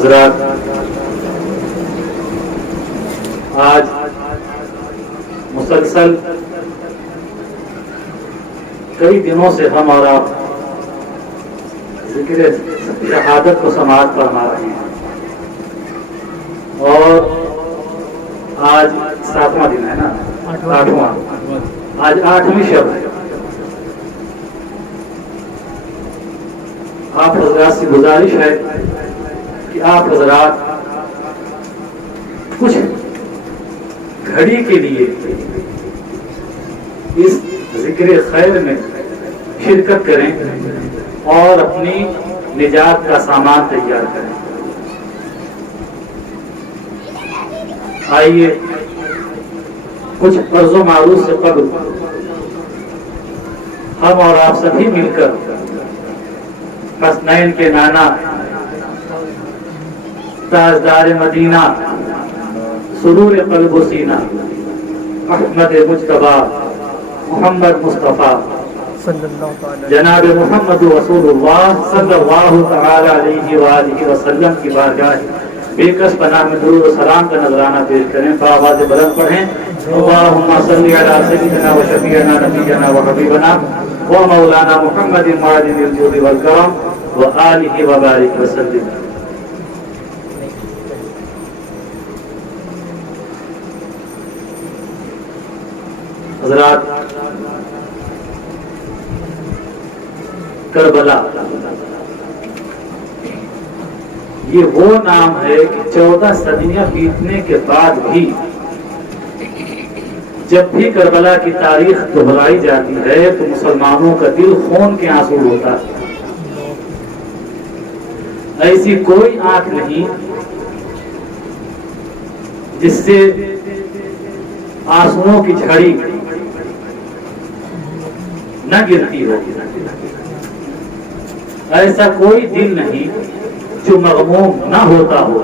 حضرات، آج مسلسل کئی دنوں سے ہم اور آپ ذکر شہادت کو سماعت فرما رہے ہیں، اور آج 7واں دن ہے نا، 8واں، آج 8ویں شب ہے۔ آپ حضرات سے گزارش ہے کہ آپ حضرات کچھ گھڑی کے لیے اس ذکر خیر میں شرکت کریں اور اپنی نجات کا سامان تیار کریں۔ آئیے کچھ عرض و معروض سے قبل ہم اور آپ سبھی مل کر حسنین کے نانا تاجدار مدینہ سرور قلب و سینہ احمد مجتبی محمد مصطفیٰ جناب محمد رسول اللہ صلی اللہ تعالی علیہ وآلہ وسلم کی بارگاہ بے کس پناہ میں درود و سلام کا نذرانہ پیش کریں، بآواز بلند پڑھیں۔ اللہم صلی علی سیدنا و شفیعنا نبینا و حبیبنا و مولانا محمد معدن الجود والکرم و آلہ و بارک وسلم۔ حضرات، کربلا یہ وہ نام ہے کہ 14 صدیاں بیتنے کے بعد بھی جب بھی کربلا کی تاریخ دہرائی جاتی ہے تو مسلمانوں کا دل خون کے آنسو ہوتا ہے۔ ایسی کوئی آنکھ نہیں جس سے آنسوؤں کی جھڑی نہ گرتی ہو، ایسا کوئی دل نہیں جو مغموم نہ ہوتا ہو،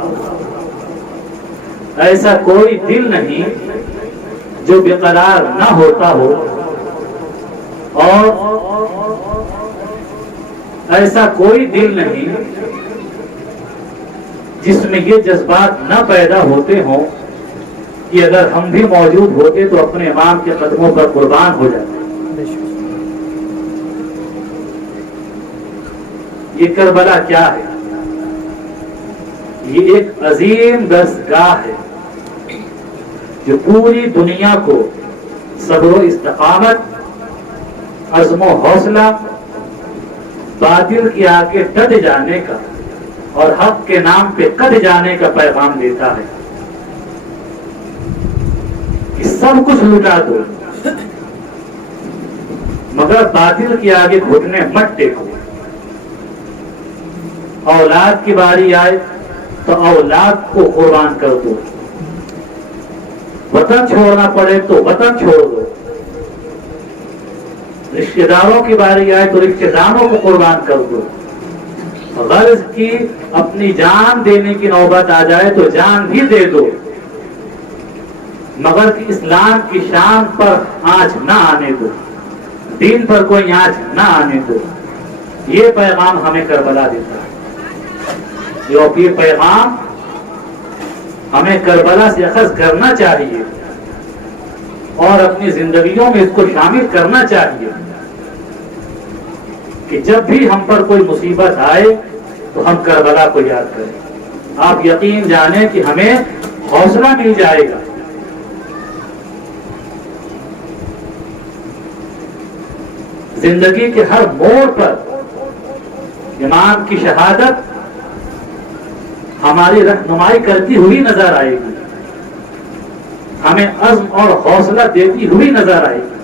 ایسا کوئی دل نہیں جو بے قرار نہ ہوتا ہو، اور ایسا کوئی دل نہیں جس میں یہ جذبات نہ پیدا ہوتے ہوں کہ اگر ہم بھی موجود ہوتے تو اپنے امام کے قدموں پر قربان ہو جاتے۔ یہ کربلا کیا ہے؟ یہ ایک عظیم درسگاہ ہے جو پوری دنیا کو صبر و استقامت، عزم و حوصلہ، باطل کی آگے ڈٹ جانے کا اور حق کے نام پہ کٹ جانے کا پیغام دیتا ہے کہ سب کچھ لٹا دو مگر باطل کی آگے گھٹنے مت ٹیکو۔ اولاد کی باری آئے تو اولاد کو قربان کر دو، وطن چھوڑنا پڑے تو وطن چھوڑ دو، رشتہ داروں کی باری آئے تو رشتہ داروں کو قربان کر دو، غرض کی اپنی جان دینے کی نوبت آ جائے تو جان بھی دے دو، مگر کہ اسلام کی شان پر آنچ نہ آنے دو، دین پر کوئی آنچ نہ آنے دو۔ یہ پیغام ہمیں کربلا دیتا ہے، یہ پیغام ہمیں کربلا سے اخذ کرنا چاہیے اور اپنی زندگیوں میں اس کو شامل کرنا چاہیے کہ جب بھی ہم پر کوئی مصیبت آئے تو ہم کربلا کو یاد کریں۔ آپ یقین جانیں کہ ہمیں حوصلہ مل جائے گا۔ زندگی کے ہر موڑ پر امام کی شہادت ہماری رہنمائی کرتی ہوئی نظر آئے گی، ہمیں عزم اور حوصلہ دیتی ہوئی نظر آئے گی،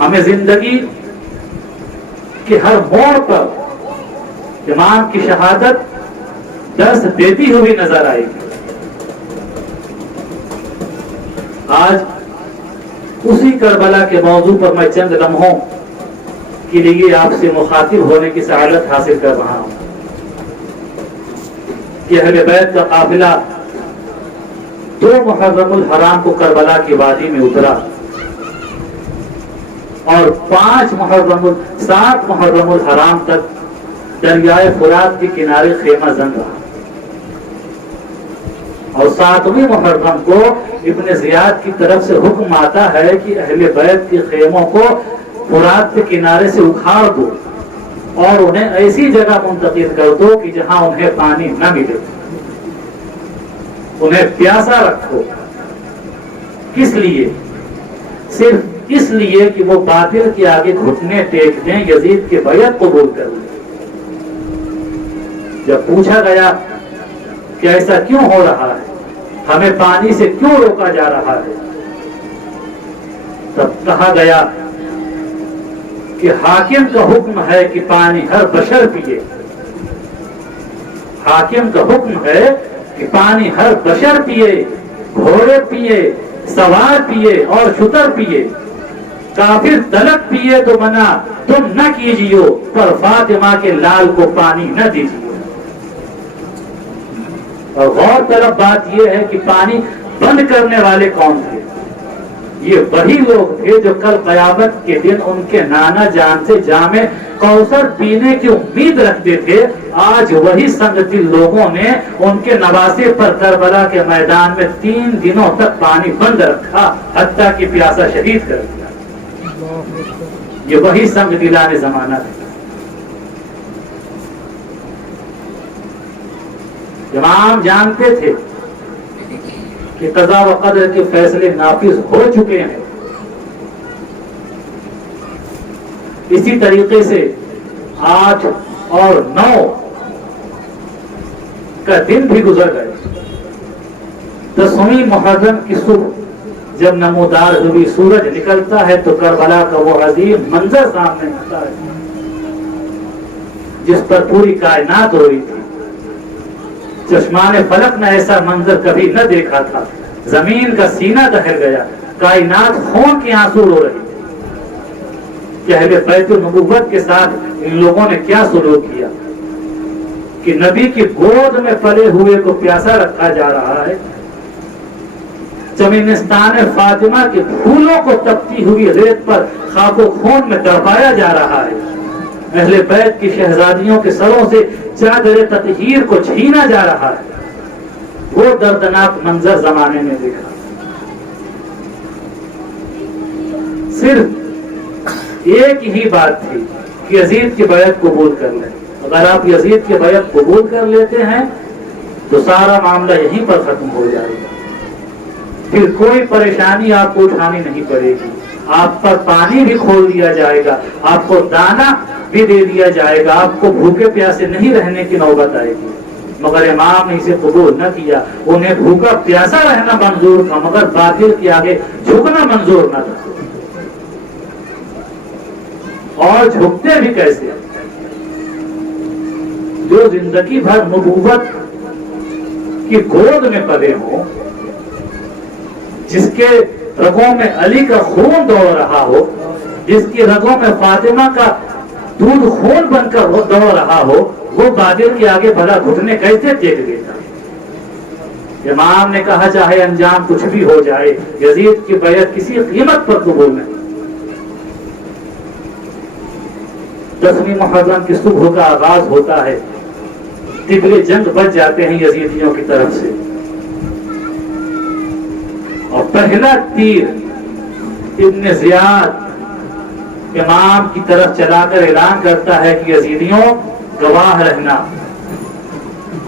ہمیں زندگی کے ہر موڑ پر امام کی شہادت درس دیتی ہوئی نظر آئے گی۔ آج اسی کربلا کے موضوع پر میں چند لمحوں کے لیے آپ سے مخاطب ہونے کی سعادت حاصل کر رہا ہوں کہ اہل بیت کا قافلہ 2 محرم الحرام کو کربلا کی وادی میں اترا اور 7 محرم الحرام تک دریائے فرات کے کنارے خیمہ زن رہا، اور 7ویں محرم کو ابن زیاد کی طرف سے حکم آتا ہے کہ اہل بیت کے خیموں کو فرات کے کنارے سے اکھاڑ دو اور انہیں ایسی جگہ منتقل کر دو کہ جہاں انہیں پانی نہ ملے، انہیں پیاسا رکھو۔ کس لیے؟ صرف اس لیے کہ وہ باطل کے آگے گھٹنے ٹیک دیں، یزید کے بیعت قبول کر لیں۔ جب پوچھا گیا کہ ایسا کیوں ہو رہا ہے، ہمیں پانی سے کیوں روکا جا رہا ہے، تب کہا گیا کہ حاکم کا حکم ہے کہ پانی ہر بشر پیے، حاکم کا حکم ہے کہ پانی ہر بشر پیے، گھوڑے پیے، سوار پیے اور شتر پیے، کافر تلک پیے تو منع تم نہ کیجیو، پر فاطمہ کے لال کو پانی نہ دیجیے۔ اور غور طلب بات یہ ہے کہ پانی بند کرنے والے کون تھے؟ یہ وہی لوگ تھے جو کل قیامت کے دن ان کے نانا جان سے جام کوثر پینے کی امید رکھتے تھے۔ آج وہی سنگ دل لوگوں نے ان کے نواسے پر کربلا کے میدان میں 3 دنوں تک پانی بند رکھا، حتیٰ کہ پیاسا شہید کر دیا۔ یہ وہی سنگ دلان زمانہ تھا۔ امام جانتے تھے کہ قضا و قدر کے فیصلے نافذ ہو چکے ہیں۔ اسی طریقے سے 8 اور 9 کا دن بھی گزر گئے۔ 10ویں محرم کی صبح جب نمودار ہوئی، سورج نکلتا ہے تو کربلا کا وہ عظیم منظر سامنے آتا ہے جس پر پوری کائنات ہو رہی تھی۔ چشمان فلک نے ایسا منظر کبھی نہ دیکھا تھا، زمین کا سینہ دہل گیا، کائنات خون کے آنسو رو رہی تھی کہ اہل بیت النبوت کے ساتھ ان لوگوں نے کیا سلوک کیا کہ نبی کی گود میں پلے ہوئے کو پیاسا رکھا جا رہا ہے، چمنستان فاطمہ کے پھولوں کو تپتی ہوئی ریت پر خاک و خون میں تڑپایا جا رہا ہے، اہل بیت کی شہزادیوں کے سروں سے چادر تطہیر کو چھینا جا رہا ہے۔ وہ دردناک منظر زمانے میں دیکھا۔ صرف ایک ہی بات تھی کہ یزید کی بیعت قبول کر لیں۔ اگر آپ یزید کی بیعت قبول کر لیتے ہیں تو سارا معاملہ یہیں پر ختم ہو جائے گا، پھر کوئی پریشانی آپ کو اٹھانی نہیں پڑے گی، آپ پر پانی بھی کھول دیا جائے گا، آپ کو دانا بھی دے دیا جائے گا، آپ کو بھوکے پیاسے نہیں رہنے کی نوبت آئے گی۔ مگر امام نے اسے قبول نہ کیا، انہیں بھوکا پیاسا رہنا منظور تھا مگر باطل کے آگے جھکنا منظور نہ تھا۔ اور جھکتے بھی کیسے؟ جو زندگی بھر نبوت کی گود میں پلے ہوں، جس کے رگوں میں علی کا خون دوڑ رہا ہو، جس کی رگوں میں فاطمہ کا دودھ خون بن کر دوڑ رہا ہو، وہ باطل کے آگے بھلا گھٹنے کیسے ٹیک دیتا؟ امام نے کہا چاہے انجام کچھ بھی ہو جائے، یزید کی بیعت کسی قیمت پر قبول نہیں۔ 10ویں محرم کی صبح کا آغاز ہوتا ہے، طبل جنگ بچ جاتے ہیں یزیدیوں کی طرف سے، اور پہلا تیر ابن زیاد امام کی طرف چلا کر اعلان کرتا ہے کہ یزیدیوں گواہ رہنا،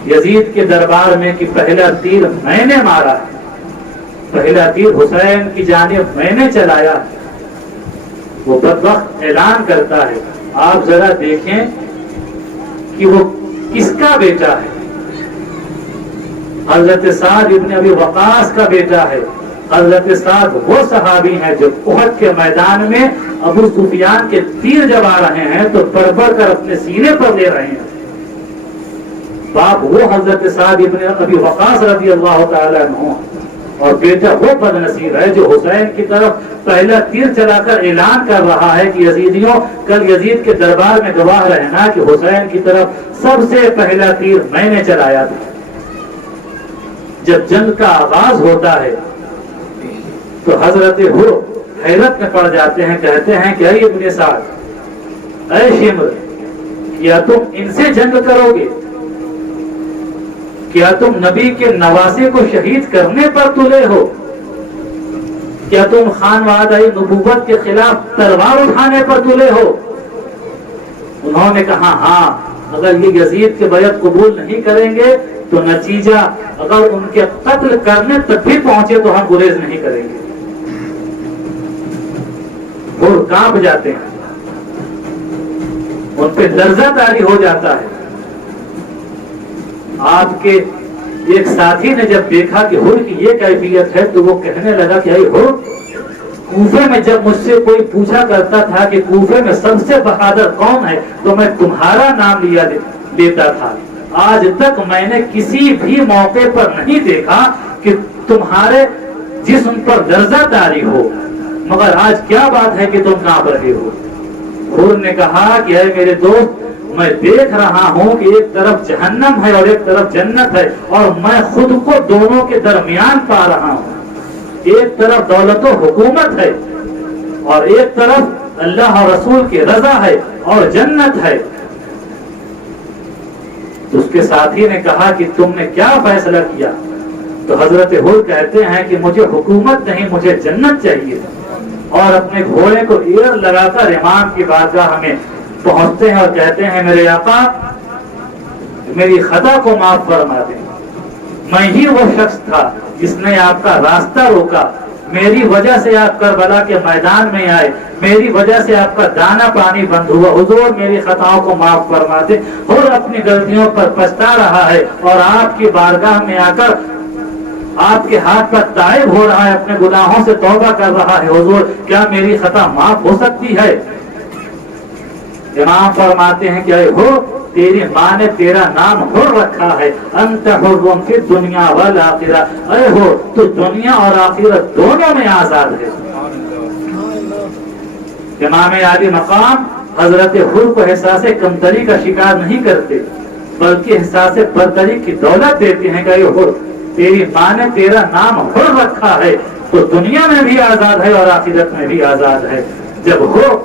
یزید کے دربار میں کہ پہلا تیر میں نے مارا ہے، پہلا تیر حسین کی جانب میں نے چلایا۔ وہ بدبخت اعلان کرتا ہے، آپ ذرا دیکھیں کہ وہ کس کا بیٹا ہے؟ حضرت سعد ابن ابی وقاص کا بیٹا ہے۔ حضرت سعد وہ صحابی ہیں جو احد کے میدان میں ابو سفیان کے تیر جب آ رہے ہیں تو بڑھ بڑھ کر اپنے سینے پر لے رہے ہیں۔ باپ وہ حضرت سعد ابن ابی وقاص رضی اللہ تعالیٰ عنہ، اور بیٹا وہ بد نصیب ہے جو حسین کی طرف پہلا تیر چلا کر اعلان کر رہا ہے کہ یزیدیوں کل یزید کے دربار میں گواہ رہنا کہ حسین کی طرف سب سے پہلا تیر میں نے چلایا تھا۔ جب جنگ کا آغاز ہوتا ہے تو حضرت ہو حیرت میں پڑ جاتے ہیں، کہتے ہیں کہ اے ابن سعد، اے شمر، کیا تم ان سے جنگ کرو گے؟ کیا تم نبی کے نواسے کو شہید کرنے پر تلے ہو؟ کیا تم خانوادہ نبوت کے خلاف تلوار اٹھانے پر تلے ہو؟ انہوں نے کہا ہاں، اگر یہ یزید کے بیعت قبول نہیں کریں گے تو نتیجہ اگر ان کے قتل کرنے تک بھی پہنچے تو ہم گریز نہیں کریں گے۔ اور کانپ جاتے ہیں، ان پہ لرزہ طاری ہو جاتا ہے۔ آپ کے ایک ساتھی نے جب دیکھا کہ حر کی یہ کیفیت ہے تو وہ کہنے لگا کہ اے حر، کوفے میں جب مجھ سے کوئی پوچھا کرتا تھا کہ کوفے میں سب سے بہادر کون ہے تو میں تمہارا نام لیا دیتا تھا، آج تک میں نے کسی بھی موقع پر نہیں دیکھا کہ تمہارے جسم پر لرزہ طاری ہو، مگر آج کیا بات ہے کہ تم کانپ رہے ہو؟ حر نے کہا کہ اے میرے دوست، میں دیکھ رہا ہوں کہ ایک طرف جہنم ہے اور ایک طرف جنت ہے، اور میں خود کو دونوں کے درمیان پا رہا ہوں۔ ایک طرف دولت و حکومت ہے اور ایک طرف اللہ اور رسول کی رضا ہے اور جنت ہے۔ اس کے ساتھی نے کہا کہ تم نے کیا فیصلہ کیا؟ تو حضرت حر کہتے ہیں کہ مجھے حکومت نہیں، مجھے جنت چاہیے، اور اپنے گھوڑے کو ایڑ لگا کر امام کی بارگاہ میں پہنچتے ہیں اور کہتے ہیں میرے آقا، میری خطا کو معاف فرما دیں، میں ہی وہ شخص تھا جس نے آپ کا راستہ روکا، میری وجہ سے آپ کربلا کے میدان میں آئے، میری وجہ سے آپ کا دانا پانی بند ہوا، حضور میری خطاؤں کو معاف فرما دیں۔ اور اپنی غلطیوں پر پچھتا رہا ہے اور آپ کی بارگاہ میں آ کر آپ کے ہاتھ پر تائب ہو رہا ہے، اپنے گناہوں سے توبہ کر رہا ہے، حضور کیا میری خطا معاف ہو سکتی ہے؟ امام فرماتے ہیں کہ اے حر، تیری ماں نے تیرا نام حر رکھا ہے، انت حر فی الدنیا والآخرہ، اے حر تو دنیا اور آخرت دونوں میں آزاد ہے۔ امام عالی مقام حضرت حر کو احساس کمتری کا شکار نہیں کرتے، بلکہ احساس برتری کی دولت دیتے ہیں کہ اے حر، تیری ماں نے تیرا نام حر رکھا ہے تو دنیا میں بھی آزاد ہے اور آخرت میں بھی آزاد ہے۔ جب حر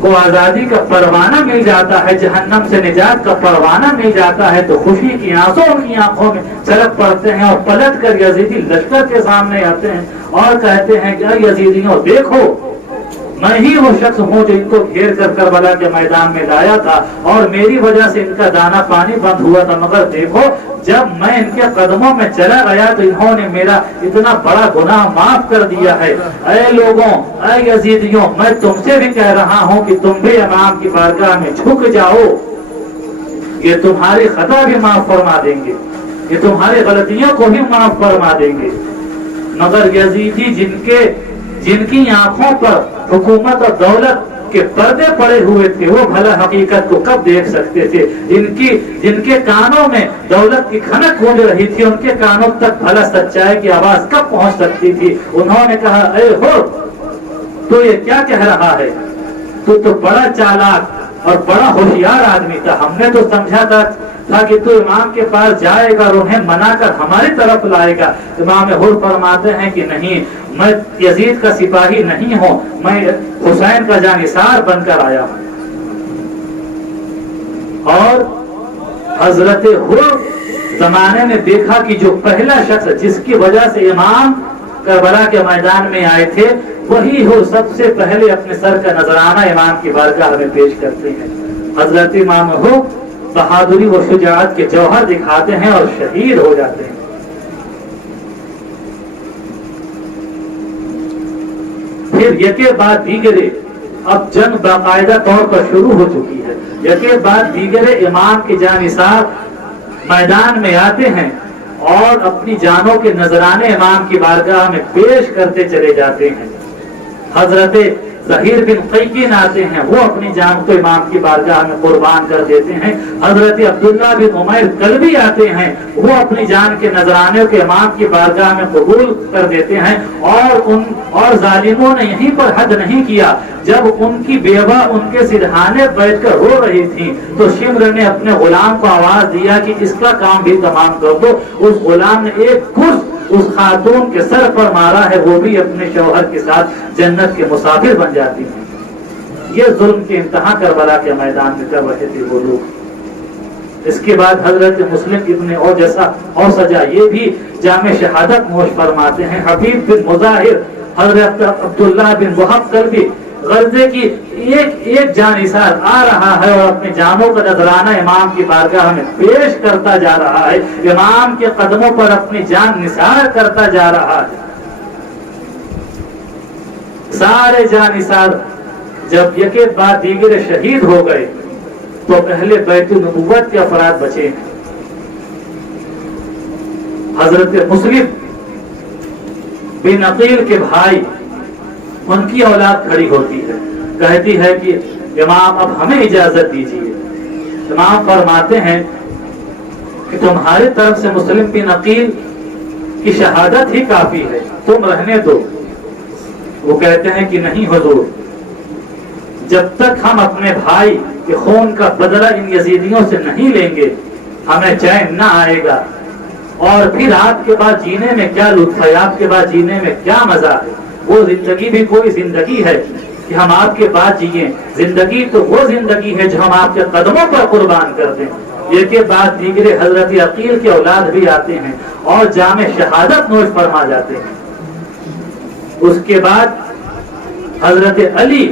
کو آزادی کا پروانہ مل جاتا ہے، جہنم سے نجات کا پروانہ مل جاتا ہے، تو خوشی کی آنسوں ان کی آنکھوں میں چھلک پڑتے ہیں اور پلٹ کر یزیدی لشکر کے سامنے آتے ہیں اور کہتے ہیں کہ اے یزیدیوں، دیکھو میں ہی وہ شخص ہوں جو ان کو گھیر کر کربلا کے میدان میں لایا تھا اور میری وجہ سے ان کا دانا پانی بند ہوا تھا، مگر دیکھو جب میں ان کے قدموں میں چلا گیا تو انہوں نے میرا اتنا بڑا گناہ معاف کر دیا ہے۔ اے لوگوں، اے یزیدیوں، میں تم سے بھی کہہ رہا ہوں کہ تم بھی امام کی بارگاہ میں جھک جاؤ، یہ تمہاری خطا بھی معاف فرما دیں گے، یہ تمہاری غلطیوں کو بھی معاف فرما دیں گے۔ مگر یزیدی جن کی آنکھوں پر حکومت اور دولت کے پردے پڑے ہوئے تھے، وہ بھلا حقیقت کو کب دیکھ سکتے تھے؟ جن کے کانوں میں دولت کی کھنک گونج رہی تھی، ان کے کانوں تک بھلا سچائی کی آواز کب پہنچ سکتی تھی؟ انہوں نے کہا اے حر، تو یہ کیا کہہ رہا ہے؟ تو بڑا چالاک اور بڑا ہوشیار آدمی تھا، ہم نے تو سمجھا تھا کہ تو امام کے پاس جائے گا اور انہیں منا کر ہماری طرف لائے گا۔ امام حر فرماتے ہیں کہ نہیں، میں یزید کا سپاہی نہیں ہوں، میں حسین کا جانثار بن کر آیا ہوں۔ اور حضرت حر زمانے نے دیکھا کہ جو پہلا شخص جس کی وجہ سے امام کربلا کے میدان میں آئے تھے، وہی حر سب سے پہلے اپنے سر کا نذرانہ امام کی بارگاہ میں پیش کرتے ہیں۔ حضرت امام حر بہادری و شجاعت کے جوہر دکھاتے ہیں اور شہید ہو جاتے ہیں۔ پھر یکے بعد دیگرے اب جنگ باقاعدہ طور پر شروع ہو چکی ہے، یکے بعد دیگرے امام کے جانثار میدان میں آتے ہیں اور اپنی جانوں کے نذرانے امام کی بارگاہ میں پیش کرتے چلے جاتے ہیں۔ حضرت ظہیر بن قیقین آتے ہیں، وہ اپنی جان کو امام کی بارگاہ میں قربان کر دیتے ہیں۔ حضرت عبداللہ بن عمیر کلبی آتے ہیں، وہ اپنی جان کے نذرانے کے امام کی بارگاہ میں قبول کر دیتے ہیں، اور ظالموں نے یہیں پر حد نہیں کیا، جب ان کی بیوہ ان کے سرہانے بیٹھ کر رو رہی تھی تو شمر نے اپنے غلام کو آواز دیا کہ اس کا کام بھی تمام کر دو۔ اس غلام نے ایک گرز اس خاتون کے سر پر مارا ہے، وہ بھی اپنے شوہر کے ساتھ جنت کے مسافر بن جاتی ہیں۔ یہ ظلم کی انتہا کربلا کے میدان میں کر رہے تھے وہ لوگ۔ اس کے بعد حضرت مسلم ابن اوسجہ یہ بھی جام شہادت نوش فرماتے ہیں۔ حبیب بن مظاہر، حضرت عبداللہ بن وہب کلبی، غزے کی ایک جانثار آ رہا ہے اور اپنے جانوں کا نذرانہ امام کی بارگاہ میں پیش کرتا جا رہا ہے، امام کے قدموں پر اپنی جان نثار کرتا جا رہا ہے۔ سارے جانثار جب یک ایک بعد دیگر شہید ہو گئے تو اہل بیت النبوت کے افراد بچے ہیں۔ حضرت مسلم بن عقیل کے بھائی، ان کی اولاد کھڑی ہوتی ہے، کہتی ہے کہ امام اب ہمیں اجازت دیجیے۔ امام فرماتے ہیں کہ تمہاری طرف سے مسلم بن عقیل کی شہادت ہی کافی ہے، تم رہنے دو۔ وہ کہتے ہیں کہ نہیں حضور، جب تک ہم اپنے بھائی کے خون کا بدلہ ان یزیدیوں سے نہیں لیں گے ہمیں چین نہ آئے گا، اور پھر آپ کے بعد جینے میں کیا لطف ہے، آپ کے بعد جینے میں کیا مزہ ہے۔ وہ زندگی بھی کوئی زندگی ہے کہ ہم آپ کے بعد جیئیں، زندگی تو وہ زندگی ہے جو ہم آپ کے قدموں پر قربان کر دیں۔ یہ کے بعد دیگر حضرت عقیل کے اولاد بھی آتے ہیں اور جام شہادت نوش فرما جاتے ہیں۔ اس کے بعد حضرت علی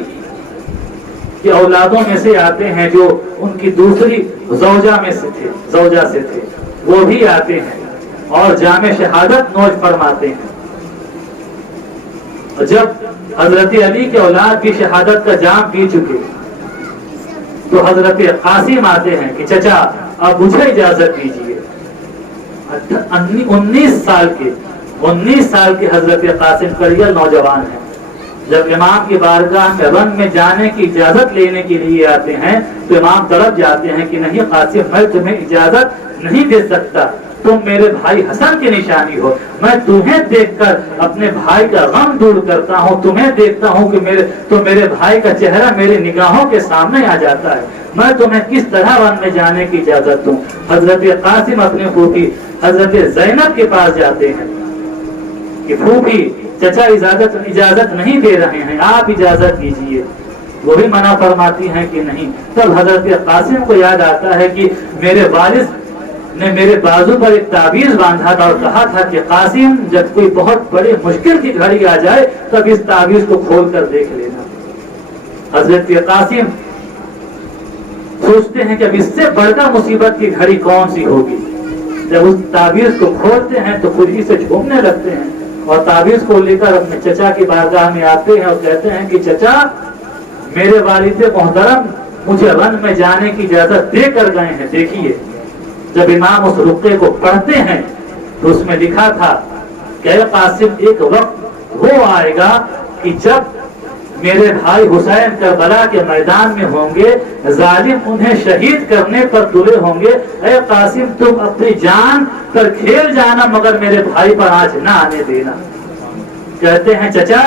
کی اولادوں میں سے آتے ہیں جو ان کی دوسری زوجہ سے تھے، وہ بھی آتے ہیں اور جام شہادت نوش فرماتے ہیں۔ جب حضرت علی کے اولاد بھی شہادت کا جام پی چکے تو حضرت قاسم آتے ہیں کہ چچا اب مجھے اجازت دیجیے۔ 19 سال کے حضرت قاسم کریل نوجوان ہیں۔ جب امام کی بارگاہ میں رن میں جانے کی اجازت لینے کے لیے آتے ہیں تو امام تڑپ جاتے ہیں کہ نہیں قاسم، میں تمہیں اجازت نہیں دے سکتا، تم میرے بھائی حسن کی نشانی ہو، میں تمہیں دیکھ کر اپنے بھائی کا غم دور کرتا ہوں، تمہیں دیکھتا ہوں کہ میرے بھائی کا چہرہ میرے نگاہوں کے سامنے آ جاتا ہے، میں تمہیں کس طرح ون میں جانے کی اجازت دوں۔ حضرت قاسم اپنے پھوپھی حضرت زینب کے پاس جاتے ہیں کہ پھوپھی چچا اجازت نہیں دے رہے ہیں، آپ اجازت دیجیے۔ وہ بھی منع فرماتی ہیں کہ نہیں۔ تب حضرت قاسم کو یاد آتا ہے کہ میرے والد نے میرے بازو پر ایک تعویذ باندھا تھا اور کہا تھا کہ قاسم جب کوئی بہت بڑی مشکل کی گھڑی آ جائے تب اس تعویذ کو کھول کر دیکھ لینا۔ حضرت قاسم سوچتے ہیں کہ اب اس سے بڑھ کر مصیبت کی گھڑی کون سی ہوگی۔ جب اس تعویذ کو کھولتے ہیں تو خوشی سے جھومنے لگتے ہیں اور تعویذ کو لے کر اپنے چچا کی بارگاہ میں آتے ہیں اور کہتے ہیں کہ چچا میرے والد محترم مجھے رن میں جانے کی اجازت دے کر گئے ہیں۔ دیکھیے جب امام اس رقعے کو پڑھتے ہیں تو اس میں لکھا تھا کہ اے قاسم ایک وقت وہ آئے گا کہ جب میرے بھائی حسین کربلا کے میدان میں ہوں گے، ظالم انہیں شہید کرنے پر تلے ہوں گے، اے قاسم تم اپنی جان پر کھیل جانا مگر میرے بھائی پر آنچ نہ آنے دینا۔ کہتے ہیں چچا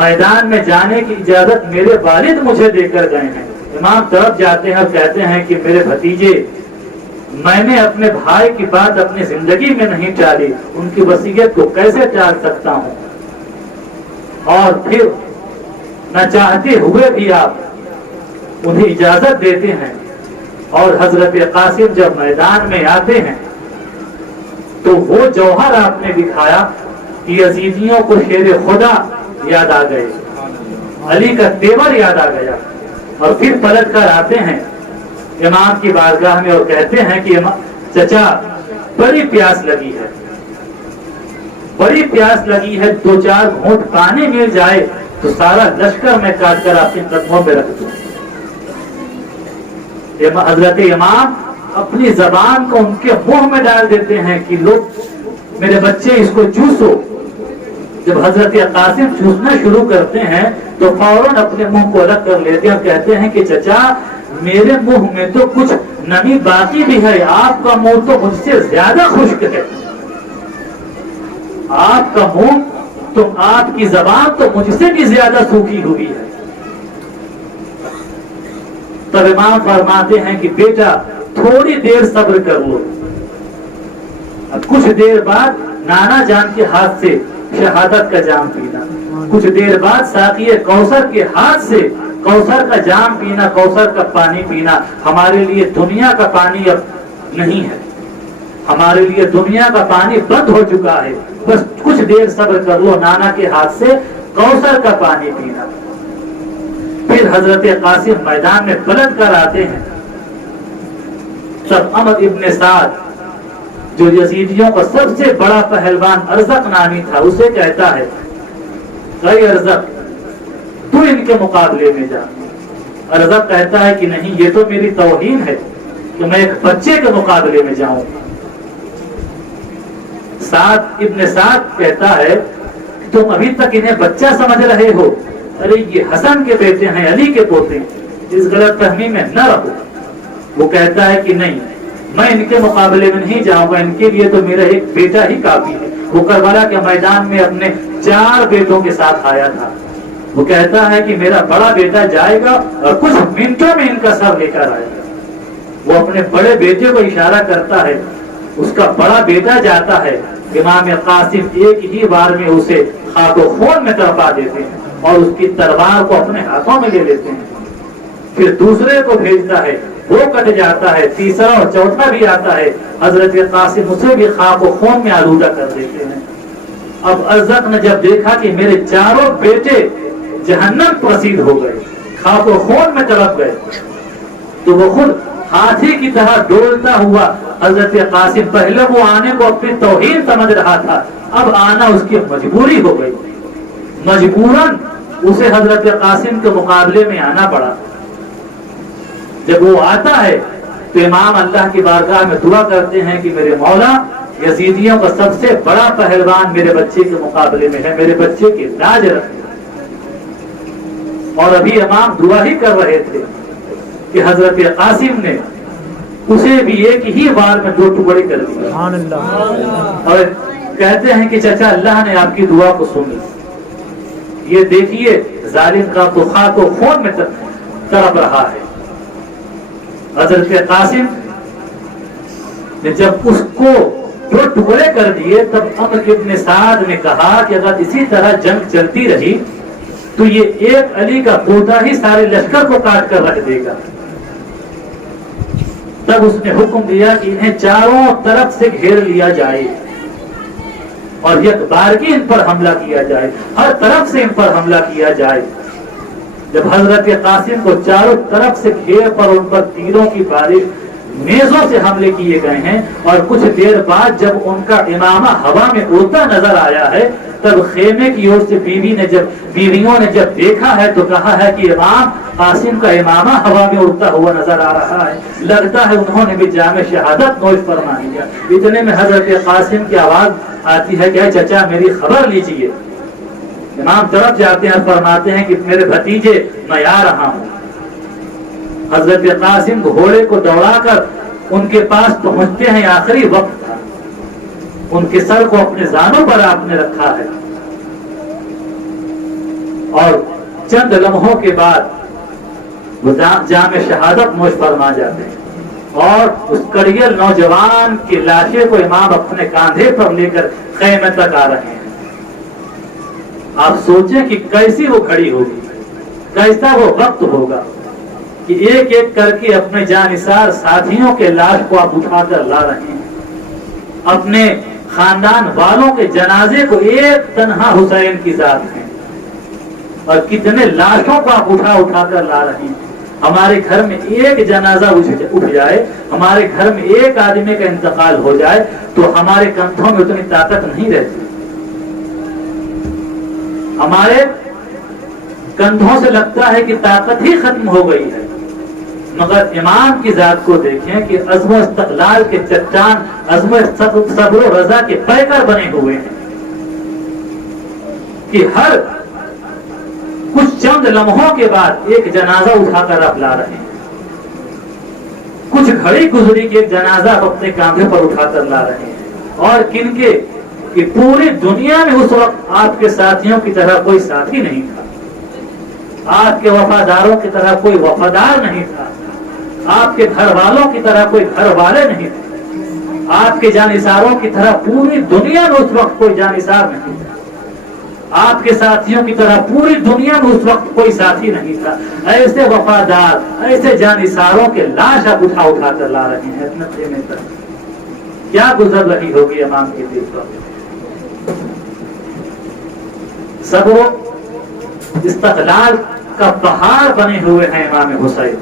میدان میں جانے کی اجازت میرے والد مجھے دے کر گئے ہیں۔ امام طرف جاتے ہیں اور کہتے ہیں کہ میرے بھتیجے میں نے اپنے بھائی کی بات اپنی زندگی میں نہیں ٹالی، ان کی وصیت کو کیسے ٹال سکتا ہوں، اور پھر نہ چاہتے ہوئے بھی آپ انہیں اجازت دیتے ہیں۔ اور حضرت قاسم جب میدان میں آتے ہیں تو وہ جوہر آپ نے دکھایا کہ یزیدیوں کو شیر خدا یاد آ گئے، علی کا تیور یاد آ گیا، اور پھر پلٹ کر آتے ہیں امام کی بارگاہ میں اور کہتے ہیں کہ چچا بڑی پیاس لگی ہے، بڑی پیاس لگی ہے، 2-4 گھونٹ پانی مل جائے تو سارا لشکر میں کاٹ کر اپنے قدموں پہ رکھ دوں۔ حضرت امام اپنی زبان کو ان کے منہ میں ڈال دیتے ہیں کہ لوگ میرے بچے اس کو چوسو۔ جب حضرت قاسم چوسنا شروع کرتے ہیں تو فوراً اپنے منہ کو الگ کر لیتے ہیں اور کہتے ہیں کہ چچا میرے منہ میں تو کچھ نمی باقی بھی ہے، آپ کا منہ تو مجھ سے زیادہ خشک ہے، آپ کا منہ تو آپ کی زبان تو مجھ سے بھی زیادہ سوکھی ہوئی ہے۔ تب امام فرماتے ہیں کہ بیٹا تھوڑی دیر صبر کر لو۔ اب کچھ دیر بعد نانا جان کے ہاتھ سے شہادت کا جام پینا، کچھ دیر بعد ساقی کوثر کے ہاتھ سے کوثر کا جام پینا، کوثر کا پانی پینا ہمارے لیے دنیا کا پانی اب نہیں ہے، ہمارے لیے دنیا کا پانی بند ہو چکا ہے، بس کچھ دیر صبر کر لو، نانا کے ہاتھ سے کوثر کا پانی پینا۔ پھر حضرت قاسم میدان میں پلٹ کر آتے ہیں، تب عمر ابن سعد جو یزیدیوں کا سب سے بڑا پہلوان ارزق نامی تھا، اسے کہتا ہے اے ارزق تو ان کے مقابلے میں جا۔ ارزق کہتا ہے کہ نہیں، یہ تو میری توہین ہے کہ میں ایک بچے کے مقابلے میں جاؤں۔ سعد ابن سعد کہتا ہے کہ تم ابھی تک انہیں بچہ سمجھ رہے ہو، ارے یہ حسن کے بیٹے ہیں، علی کے پوتے ہیں، اس غلط فہمی میں نہ رہو۔ وہ کہتا ہے کہ نہیں، میں ان کے مقابلے میں نہیں جاؤں گا، ان کے لیے تو میرا ایک بیٹا ہی کافی ہے۔ وہ کربلا کے میدان میں اپنے 4 بیٹوں کے ساتھ آیا تھا۔ وہ کہتا ہے کہ میرا بڑا بیٹا جائے گا اور کچھ منٹوں میں ان کا سر لے کر آئے گا۔ وہ اپنے بڑے بیٹے کو اشارہ کرتا ہے، اس کا بڑا بیٹا جاتا ہے، امام قاسم ایک ہی بار میں اسے خاک و خون میں تڑپا دیتے ہیں اور اس کی تلوار کو اپنے ہاتھوں میں لے لیتے ہیں۔ پھر دوسرے کو بھیجتا ہے، وہ کٹ جاتا ہے، تیسرا اور چوتھا بھی آتا ہے، حضرت قاسم اسے بھی خاک و خون میں آلودہ کر دیتے ہیں۔ اب ارزق نے جب دیکھا کہ میرے 4 بیٹے جہنم پرسید ہو گئے، خاک و خون میں تڑپ گئے، تو وہ خود ہاتھی کی طرح ڈولتا ہوا حضرت قاسم، پہلے وہ آنے کو اپنی توہین سمجھ رہا تھا، اب آنا اس کی مجبوری ہو گئی، مجبوراً اسے حضرت قاسم کے مقابلے میں آنا پڑا۔ جب وہ آتا ہے تو امام اللہ کی بارگاہ میں دعا کرتے ہیں کہ میرے مولا، یزیدیوں کا سب سے بڑا پہلوان میرے بچے کے مقابلے میں ہے، میرے بچے کی لاج رکھ۔ اور ابھی امام دعا ہی کر رہے تھے کہ حضرت قاسم نے اسے بھی ایک ہی بار میں 2 ٹکڑے کر دیے، اور کہتے ہیں کہ چچا اللہ نے آپ کی دعا کو سنی، یہ دیکھیے ظالم کا تو خاک و خون میں تڑپ رہا ہے۔ حضرت قاسم نے جب اس کو 2 ٹکڑے کر دیے، تب عمر ابن سعد نے کہا کہ اگر اسی طرح جنگ چلتی رہی تو یہ ایک علی کا پوتا ہی سارے لشکر کو کاٹ کر رکھ دے گا۔ تب اس نے حکم دیا کہ انہیں چاروں طرف سے گھیر لیا جائے اور یک بارگی ان پر حملہ کیا جائے، ہر طرف سے ان پر حملہ کیا جائے۔ جب حضرت قاسم کو چاروں طرف سے گھیر پر ان پر تیروں کی بارش، نیزوں سے حملے کیے گئے ہیں، اور کچھ دیر بعد جب ان کا امامہ ہوا میں اڑتا نظر آیا ہے، تب خیمے کی اور سے بیویوں نے جب دیکھا ہے تو کہا ہے کہ امام قاسم کا امامہ ہوا میں اڑتا ہوا نظر آ رہا ہے، لگتا ہے انہوں نے بھی جام شہادت نوش فرما لیا۔ اتنے میں حضرت قاسم کی آواز آتی ہے کہ چچا میری خبر لیجئے۔ امام طرف جاتے ہیں، فرماتے ہیں کہ میرے بھتیجے میں آ رہا ہوں۔ حضرت قاسم گھوڑے کو دوڑا کر ان کے پاس پہنچتے ہیں، آخری وقت تھا، ان کے سر کو اپنے زانوں پر آپ نے رکھا ہے، اور چند لمحوں کے بعد وہ جام شہادت نوش فرما جاتے ہیں، اور اس کڑیل نوجوان کی لاشیں کو امام اپنے کاندھے پر لے کر خیمے تک آ رہے ہیں۔ آپ سوچیں کہ کیسی وہ کھڑی ہوگی، کیسا وہ وقت ہوگا کہ ایک ایک کر کے اپنے جانثار ساتھیوں کے لاش کو آپ اٹھا کر لا رہے ہیں، اپنے خاندان والوں کے جنازے کو ایک تنہا حسین کی ذات ہے، اور کتنے لاشوں کو آپ اٹھا اٹھا کر لا رہے ہیں۔ ہمارے گھر میں ایک جنازہ اٹھ جائے، ہمارے گھر میں ایک آدمی کا انتقال ہو جائے تو ہمارے کندھوں میں اتنی طاقت نہیں رہتی، ہمارے کندھوں سے لگتا ہے کہ طاقت ہی ختم ہو گئی ہے، مگر امام کی ذات کو دیکھیں کہ عزم و استقلال کے چٹان، عزم و صبر و رضا کے پیکر بنے ہوئے ہیں، کہ ہر کچھ چند لمحوں کے بعد ایک جنازہ اٹھا کر آپ لا رہے ہیں، کچھ گھڑی گزری کے ایک جنازہ آپ اپنے کاندھے پر اٹھا کر لا رہے ہیں، اور کن کے کہ پوری دنیا میں اس وقت آپ کے ساتھیوں کی طرح کوئی ساتھی نہیں تھا، آپ کے وفاداروں کی طرح کوئی وفادار نہیں تھا، آپ کے گھر والوں کی طرح کوئی گھر والے نہیں تھے، آپ کے جانثاروں کی طرح پوری دنیا میں اس وقت کوئی جانثار نہیں تھا، آپ کے ساتھیوں کی طرح پوری دنیا میں اس وقت کوئی ساتھی نہیں تھا. ایسے وفادار، ایسے جانثاروں کے لاش آپ اٹھا اٹھا کر لا رہے ہیں اپنے خیمے پر. کیا گزر رہی ہوگی امام کے دل پر. سب وہ استقلال کا پہاڑ بنے ہوئے ہیں امام حسین.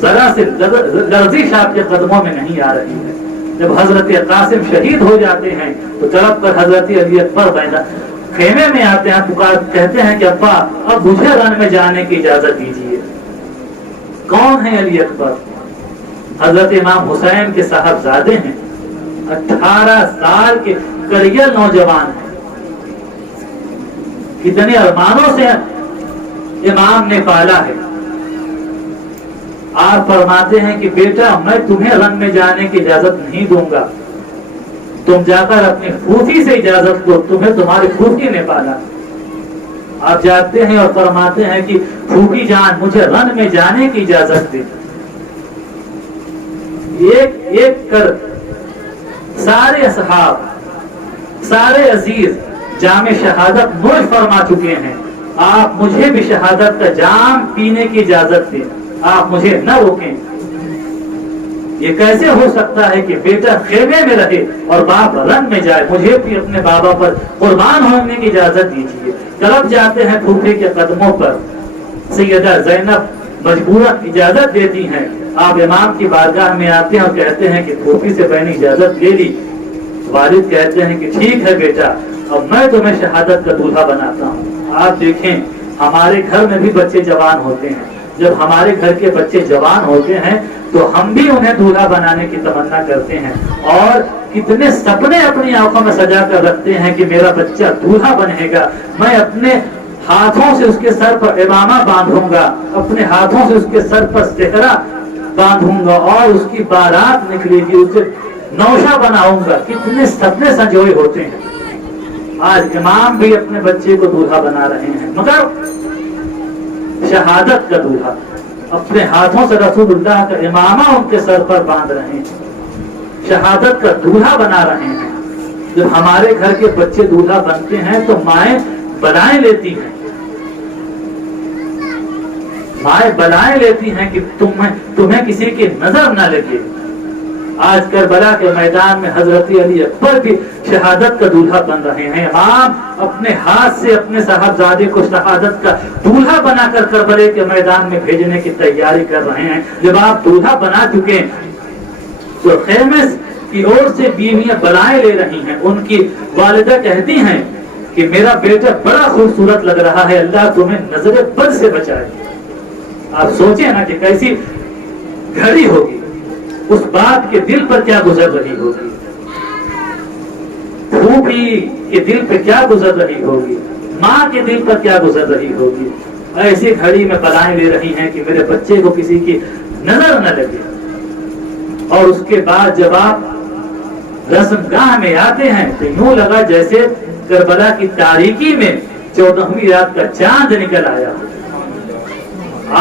ذرا سے لرزش آپ کے قدموں میں نہیں آ رہی ہے. جب حضرت قاسم شہید ہو جاتے ہیں تو طرف پر حضرت علی اکبر بیٹھا خیمے میں آتے ہیں، پکار کہتے ہیں کہ ابا اب مجھے رن میں جانے کی اجازت دیجیے. کون ہے علی اکبر؟ حضرت امام حسین کے صاحبزادے ہیں. 18 سال کے کریل نوجوان ہیں. کتنے ارمانوں سے امام نے پالا ہے. آپ فرماتے ہیں کہ بیٹا میں تمہیں رن میں جانے کی اجازت نہیں دوں گا، تم جا کر اپنی پھوپھی سے اجازت دو، تمہیں تمہاری پھوپھی نے پالا. آپ جاتے ہیں اور فرماتے ہیں کہ پھوپھی جان مجھے رن میں جانے کی اجازت دے. ایک ایک کر سارے اصحاب، سارے عزیز جام شہادت نوش فرما چکے ہیں. آپ مجھے بھی شہادت کا جام پینے کی اجازت دیں، آپ مجھے نہ روکیں. یہ کیسے ہو سکتا ہے کہ بیٹا خیمے میں رہے اور باپ رن میں جائے؟ مجھے بھی اپنے بابا پر قربان ہونے کی اجازت دیجیے. طرف جاتے ہیں پھوپھی کے قدموں پر. سیدہ زینب مجبورت اجازت دیتی ہیں. آپ امام کی بارگاہ میں آتے ہیں اور کہتے ہیں کہ پھوپھی سے میں نے اجازت لے لی. والد کہتے ہیں کہ ٹھیک ہے بیٹا، اب میں تمہیں شہادت کا دولہا بناتا ہوں. آپ دیکھیں ہمارے گھر میں بھی بچے جوان ہوتے ہیں. جب ہمارے گھر کے بچے جوان ہوتے ہیں تو ہم بھی انہیں دولہا بنانے کی تمنا کرتے ہیں اور کتنے سپنے اپنی آنکھوں میں سجا کر رکھتے ہیں کہ میرا بچہ دولہا بنے گا. میں اپنے ہاتھوں سے اس کے سر پر امامہ باندھوں گا، اپنے ہاتھوں سے اس کے سر پر صحرا باندھوں گا اور اس کی بارات نکلے گی، اسے نوشہ بناؤں گا. کتنے سپنے سجوئے ہوتے ہیں. آج امام بھی اپنے بچے کو دولہا بنا رہے ہیں، مگر شہادت کا دولہا. اپنے ہاتھوں سے رسول اللہ کا امامہ ان کے سر پر باندھ رہے ہیں، شہادت کا دولہا بنا رہے ہیں. جب ہمارے گھر کے بچے دولہا بنتے ہیں تو مائیں بلائیں لیتی ہیں، مائیں بلائیں لیتی ہیں کہ تمہیں کسی کی نظر نہ لگے. آج کربلا کے میدان میں حضرت علی اکبر بھی شہادت کا دولہا بن رہے ہیں. امام اپنے ہاتھ سے اپنے صاحبزادے کو شہادت کا دولہا بنا کر کربلے کے میدان میں بھیجنے کی تیاری کر رہے ہیں. جب آپ دولہا بنا چکے تو خیمے کی اور سے بیویاں بلائیں لے رہی ہیں. ان کی والدہ کہتی ہیں کہ میرا بیٹا بڑا خوبصورت لگ رہا ہے، اللہ تمہیں نظر بد سے بچائے. آپ سوچیں نا کہ کیسی گھڑی ہوگی، اس بات کے دل پر کیا گزر رہی ہوگی، پھوپھی کے دل پہ کیا گزر رہی ہوگی، ماں کے دل پر کیا گزر رہی ہوگی. ایسی گھڑی میں بلائیں لے رہی ہیں کہ میرے بچے کو کسی کی نظر نہ لگے. اور اس کے بعد جب آپ رسم گاہ میں آتے ہیں تو یوں لگا جیسے کربلا کی تاریکی میں 14ویں رات کا چاند نکل آیا.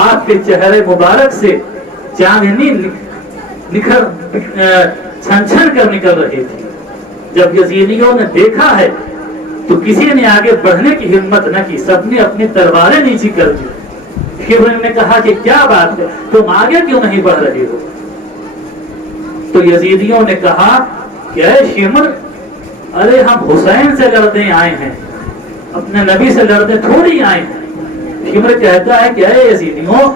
آپ کے چہرے مبارک سے چاندنی چھن چھن کر نکل رہی تھی. جب یزیدیوں نے دیکھا ہے تو کسی نے آگے بڑھنے کی ہمت نہ کی، سب نے اپنی تلواریں نیچی کر دی. پھر انہوں نے کہا کہ کیا بات ہے، تم آگے کیوں نہیں بڑھ رہے ہو؟ تو یزیدیوں نے کہا کہ اے شمر، ارے ہم حسین سے لڑنے آئے ہیں، اپنے نبی سے لڑنے تھوڑی آئے ہیں. شمر کہتا ہے کہ اے یزیدیوں،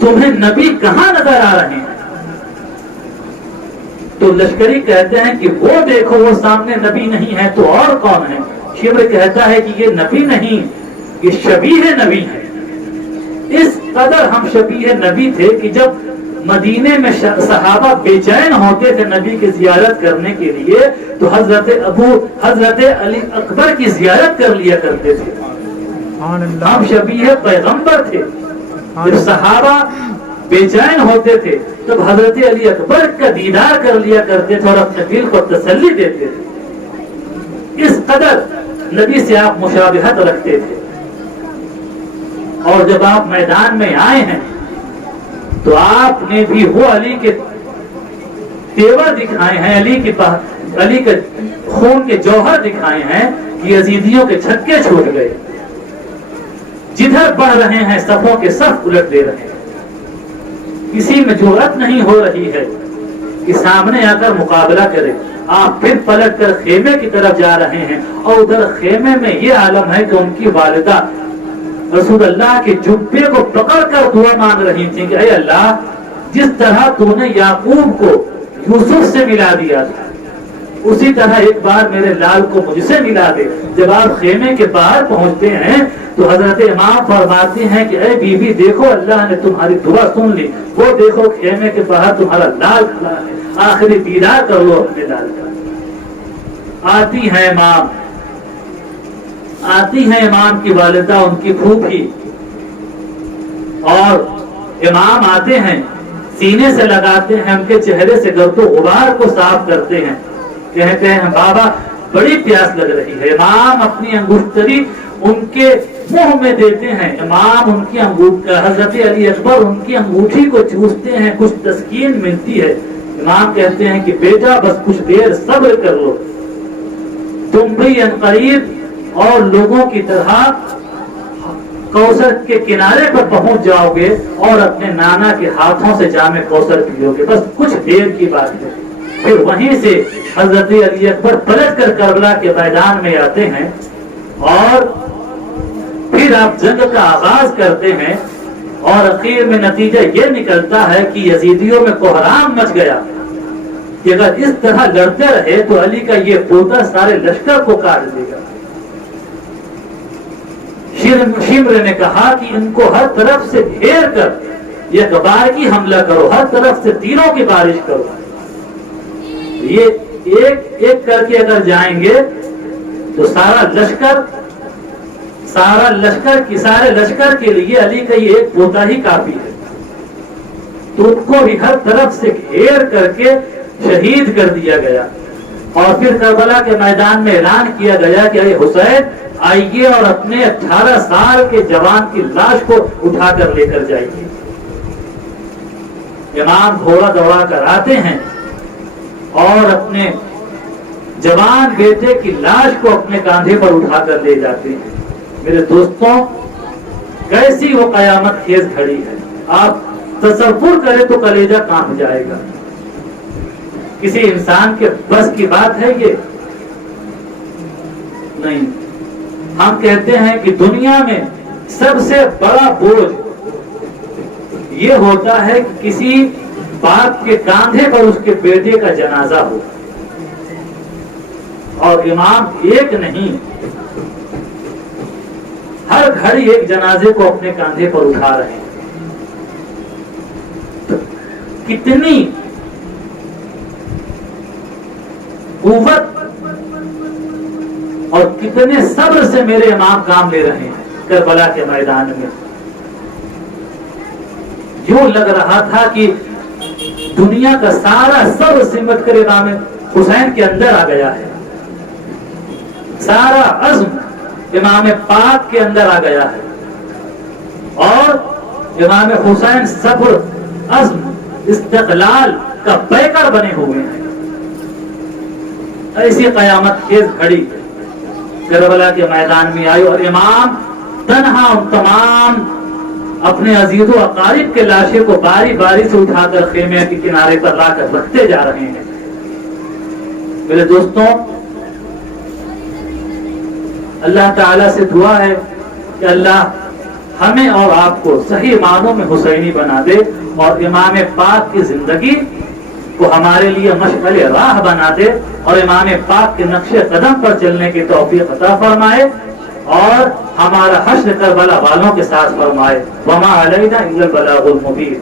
تمہیں نبی کہاں نظر آ رہے ہیں؟ تو لشکری کہتے ہیں کہ وہ دیکھو وہ سامنے نبی نہیں ہے تو اور کون ہے؟ شمر کہتا ہے کہ یہ نبی نہیں، یہ شبیہ نبی ہے. اس قدر ہم شبیہ نبی تھے کہ جب مدینے میں صحابہ بے چین ہوتے تھے نبی کی زیارت کرنے کے لیے تو حضرت علی اکبر کی زیارت کر لیا کرتے تھے. ہم شبیہ پیغمبر تھے. جب صحابہ بے چین ہوتے تھے تب حضرت علی اکبر کا دیدار کر لیا کرتے تھے اور اپنے دل کو تسلی دیتے تھے. اس قدر نبی سے آپ مشابہت رکھتے تھے. اور جب آپ میدان میں آئے ہیں تو آپ نے بھی وہ علی کے تیور دکھائے ہیں، علی کے خون کے جوہر دکھائے ہیں کہ یزیدیوں کے چھکے چھوٹ گئے، جدھر بڑھ رہے ہیں صفوں کے صف الٹ دے رہے ہیں، کسی میں جرأت نہیں ہو رہی ہے کہ سامنے آ کر مقابلہ کرے۔ آپ پھر پلٹ کر خیمے کی طرف جا رہے ہیں اور ادھر خیمے میں یہ عالم ہے کہ ان کی والدہ رسول اللہ کے جبے کو پکڑ کر دعا مانگ رہی تھی کہ اے اللہ، جس طرح تو نے یعقوب کو یوسف سے ملا دیا تھا، اسی طرح ایک بار میرے لال کو مجھ سے ملا دے۔ جب آپ خیمے کے باہر پہنچتے ہیں تو حضرت امام فرماتے ہیں کہ اے بی بی دیکھو، اللہ نے تمہاری دعا سن لی، وہ دیکھو خیمے کے باہر تمہارا لال کھڑا ہے، آخری دیدار کر لو اپنے لال کا۔ آتی ہے امام، آتی ہے امام کی والدہ، ان کی پھوپھی، اور امام آتے ہیں، سینے سے لگاتے ہیں، ان کے چہرے سے گرد و غبار کو صاف کرتے ہیں، کہتے ہیں بابا بڑی پیاس لگ رہی ہے۔ امام اپنی انگشتری ان کے منہ میں دیتے ہیں، امام ان کی حضرت علی اکبر ان کی انگوٹھی کو چوستے ہیں، کچھ تسکین ملتی ہے۔ امام کہتے ہیں کہ بیٹا بس کچھ دیر صبر کر لو، تم بھی عنقریب اور لوگوں کی طرح کوثر کے کنارے پر پہنچ جاؤ گے اور اپنے نانا کے ہاتھوں سے جام کوثر پیو گے، بس کچھ دیر کی بات ہے۔ پھر وہیں سے حضرت علی اکبر پلٹ کر کربلا کے میدان میں آتے ہیں اور پھر آپ جنگ کا آغاز کرتے ہیں، اور اخیر میں نتیجہ یہ نکلتا ہے کہ یزیدیوں میں کوہرام مچ گیا کہ اگر اس طرح لڑتے رہے تو علی کا یہ پوتا سارے لشکر کو کاٹ دے گا۔ شمر نے کہا کہ ان کو ہر طرف سے گھیر کر یہ غبار کی حملہ کرو، ہر طرف سے تیروں کی بارش کرو۔ یہ ایک ایک کر کے اگر جائیں گے تو سارے لشکر کے لیے علی کا یہ ایک پوتا ہی کافی ہے۔ تو ان کو بھی ہر طرف سے گھیر کر کے شہید کر دیا گیا، اور پھر کربلا کے میدان میں اعلان کیا گیا کہ اے حسین آئیے اور اپنے 18 سال کے جوان کی لاش کو اٹھا کر لے کر جائیے۔ امام گھوڑا دوڑا کر آتے ہیں اور اپنے جوان بیٹے کی لاش کو اپنے کاندھے پر اٹھا کر لے جاتے ہیں۔ میرے دوستوں، کیسی وہ قیامت خیز گھڑی ہے، آپ تصور کریں تو کلیجہ کانپ جائے گا۔ کسی انسان کے بس کی بات ہے یہ نہیں۔ ہم کہتے ہیں کہ دنیا میں سب سے بڑا بوجھ یہ ہوتا ہے کہ کسی باپ کے کاندھے پر اس کے بیٹے کا جنازہ ہو، اور امام ایک نہیں، ہر گھڑی ایک جنازے کو اپنے کاندھے پر اٹھا رہے ہیں۔ کتنی قوت اور کتنے صبر سے میرے امام کام لے رہے ہیں کربلا کے میدان میں۔ یوں لگ رہا تھا کہ دنیا کا سارا صبر سمٹ کر امام حسین کے اندر آ گیا ہے، سارا عزم امام پاک کے اندر آ گیا ہے، اور امام حسین صبر، عزم، استقلال کا پیکر بنے ہوئے ہیں۔ ایسی قیامت خیز گھڑی کربلا کے میدان میں آئی، اور امام تنہا ان تمام اپنے عزیز و اقارب کے لاشیں کو باری باری سے اٹھا کر خیمے کے کنارے پر لا کر رکھتے جا رہے ہیں۔ میرے دوستوں، اللہ تعالیٰ سے دعا ہے کہ اللہ ہمیں اور آپ کو صحیح معنوں میں حسینی بنا دے، اور امام پاک کی زندگی کو ہمارے لیے مشعل راہ بنا دے، اور امام پاک کے نقش قدم پر چلنے کی توفیق عطا فرمائے، اور ہمارا حشر کربلا والوں کے ساتھ فرمائے۔ وما علینا الا البلاغ المبین۔